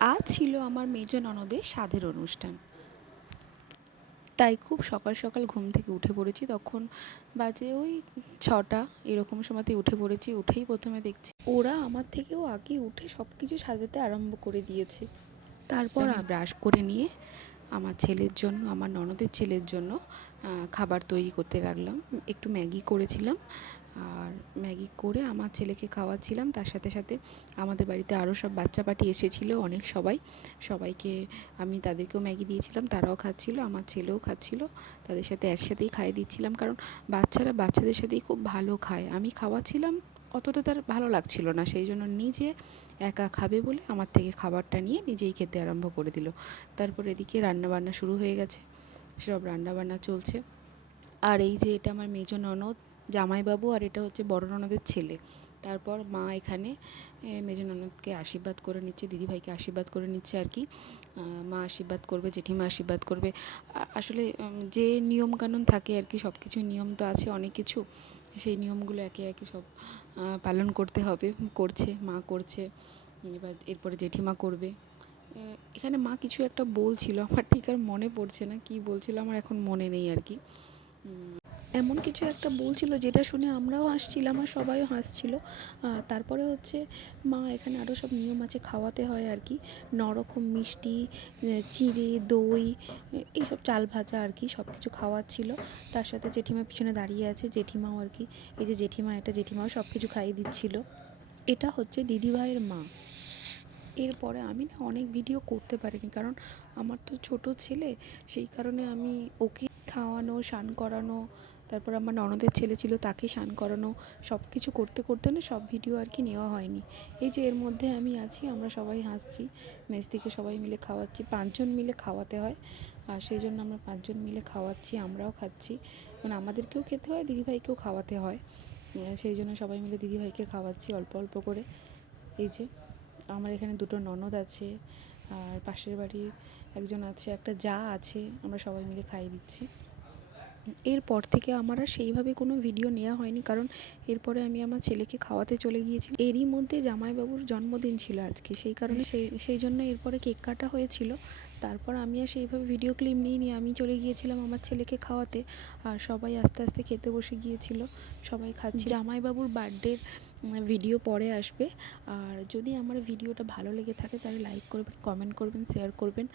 আজ ছিল আমার মেজ ননদের সাধের অনুষ্ঠান, তাই খুব সকাল সকাল ঘুম থেকে উঠে পড়েছি। তখন বাজে ওই 6টা এরকম সময়তে উঠে পড়েছি। উঠেই প্রথমে দেখছি ওরা আমার থেকেও আগে উঠে সব কিছু সাজাতে আরম্ভ করে দিয়েছে। তারপর আমি ব্রাশ করে নিয়ে আমার ছেলের জন্য, আমার ননদের ছেলের জন্য খাবার তৈরি করতে লাগলাম। একটু ম্যাগি করেছিলাম, আর ম্যাগি করে আমার ছেলেকে খাওয়াচ্ছিলাম। তার সাথে সাথে আমাদের বাড়িতে আরও সব বাচ্চা পার্টি এসেছিলো, অনেক সবাইকে আমি তাদেরকেও ম্যাগি দিয়েছিলাম, তারাও খাচ্ছিলো, আমার ছেলেও খাচ্ছিলো। তাদের সাথে একসাথেই খাইয়ে দিচ্ছিলাম, কারণ বাচ্চারা বাচ্চাদের সাথেই খুব ভালো খায়। আমি খাওয়াচ্ছিলাম, অতটা তার ভালো লাগছিল না, সেই জন্য নিজে একা খাবে বলে আমার থেকে খাবারটা নিয়ে নিজেই খেতে আরম্ভ করে দিল। তারপর এদিকে রান্নাবান্না শুরু হয়ে গেছে, সব রান্নাবান্না চলছে। আর এই যে এটা আমার মেজ ননদ, জামাইবাবু, আর এটা হচ্ছে বড় ননদের ছেলে। তারপর মা এখানে মেজ ননদকে আশীর্বাদ করে নিচ্ছে, দিদিভাইকে আশীর্বাদ করে নিচ্ছে আর কি। মা আশীর্বাদ করবে, জেঠিমা আশীর্বাদ করবে। আসলে যে নিয়মকানুন থাকে আর কি, সব কিছু নিয়ম তো আছে অনেক কিছু, সেই নিয়মগুলো একে একে সব পালন করতে হবে। করছে, মা করছে, এবার এরপরে জেঠিমা করবে। এখানে মা কিছু একটা বলছিল, আমার ঠিক আর মনে পড়ছে না কী বলছিল, আমার এখন মনে নেই আর কি। এমন কিছু একটা বলছিল যেটা শুনে আমরাও হাসছিলাম আর সবাইও হাসছিল। তারপরে হচ্ছে মা এখানে আরও সব নিয়ম আছে, খাওয়াতে হয় আর কি। 9 রকম মিষ্টি, চিঁড়ে, দই, এইসব চাল ভাজা আর কি, সব কিছু খাওয়াচ্ছিল। তার সাথে জেঠিমা পিছনে দাঁড়িয়ে আছে, জেঠিমাও আর কি, এই যে জেঠিমা, এটা জেঠিমাও সব কিছু খাইয়ে দিচ্ছিল। এটা হচ্ছে দিদিভাইয়ের মা। এরপরে আমি না অনেক ভিডিও করতে পারিনি, কারণ আমার তো ছোট ছেলে, সেই কারণে আমি ওকে খাওয়ানো, স্নান করানো, তারপর আমার ননদের ছেলে ছিল তাকে স্নান করানো, সব কিছু করতে করতে না সব ভিডিও আর কি নেওয়া হয়নি। এই যে এর মধ্যে আমি আছি, আমরা সবাই হাসছি, মেস থেকে সবাই মিলে খাওয়াচ্ছি, 5 জন মিলে খাওয়াতে হয়, আর সেই জন্য আমরা 5 জন মিলে খাওয়াচ্ছি, আমরাও খাচ্ছি, মানে আমাদেরকেও খেতে হয়, দিদিভাইকেও খাওয়াতে হয়, সেই জন্য সবাই মিলে দিদিভাইকে খাওয়াচ্ছি অল্প অল্প করে। এই যে আমার এখানে 2টো ননদ আছে, আর পাশের বাড়ির একজন আছে, একটা জা আছে, আমরা সবাই মিলে খাইয়ে দিচ্ছি। এরপর থেকে আমার আর সেইভাবে কোনো ভিডিও নেওয়া হয়নি, কারণ এরপরে আমি আমার ছেলেকে খাওয়াতে চলে গিয়েছিলাম। এরই মধ্যে জামাইবাবুর জন্মদিন ছিল আজকে, সেই কারণে সেই জন্য এরপরে কেক কাটা হয়েছিল। তারপর আমি আর সেইভাবে ভিডিও ক্লিপ নিয়ে আমি চলে গিয়েছিলাম আমার ছেলেকে খাওয়াতে, আর সবাই আস্তে আস্তে খেতে বসে গিয়েছিল, সবাই খাচ্ছে। জামাইবাবুর বার্থডের ভিডিও পরে আসবে, আর যদি আমার ভিডিওটা ভালো লেগে থাকে তাহলে লাইক করবেন, কমেন্ট করবেন, শেয়ার করবেন,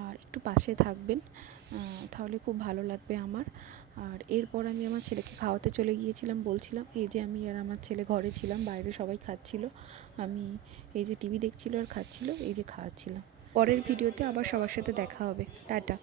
আর একটু পাশে থাকবেন, তাহলে খুব ভালো লাগবে আমার। আর এরপর আমি আমার ছেলেকে খাওয়াতে চলে গিয়েছিলাম, বলছিলাম এই যে আমি আর আমার ছেলে ঘরে ছিলাম, বাইরে সবাই খাচ্ছিল, আমি এই যে টিভি দেখছিল আর খাচ্ছিল, এই যে খাওয়াচ্ছিলাম। পরের ভিডিওতে আবার সবার সাথে দেখা হবে। টাটা।